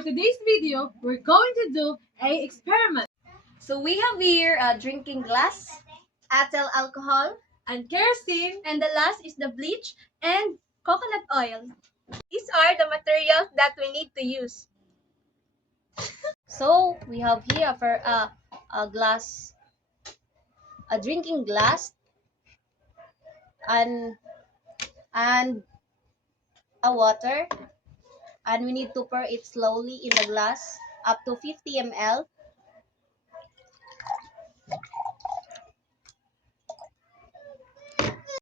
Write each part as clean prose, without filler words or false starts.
for today's video, we're going to do a experiment. So we have here a drinking glass, ethyl alcohol, And kerosene, and the last is the bleach and coconut oil. These are the materials that we need to use. So we have here for a glass, a drinking glass, and a water, and we need to pour it slowly in the glass up to 50 ml.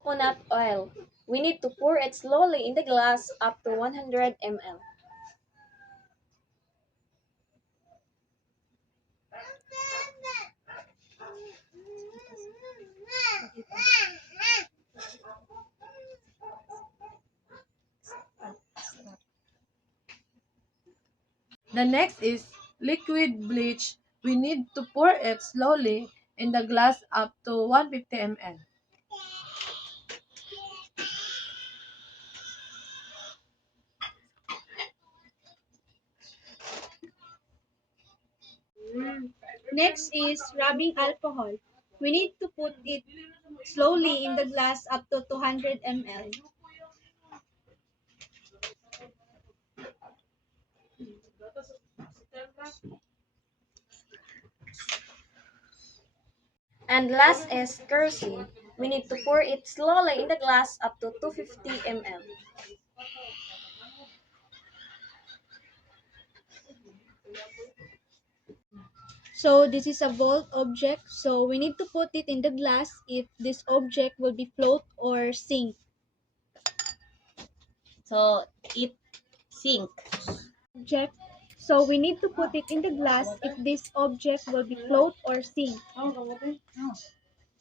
Coconut oil. We need to pour it slowly in the glass up to 100 ml. the next is liquid bleach. We need to pour it slowly in the glass up to 150 ml. Next is rubbing alcohol. We need to put it slowly in the glass up to 200 ml. And last is kerosene. We need to pour it slowly in the glass up to 250 ml. So this is a volt object, so we need to put it in the glass if this object will be float or sink. So it sink. Object. So we need to put it in the glass if this object will be float or sink.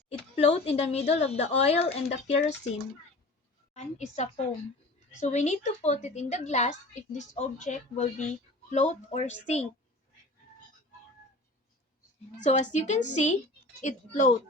It float in the middle of the oil and the kerosene. One is a foam. So we need to put it in the glass if this object will be float or sink. So as you can see, it float.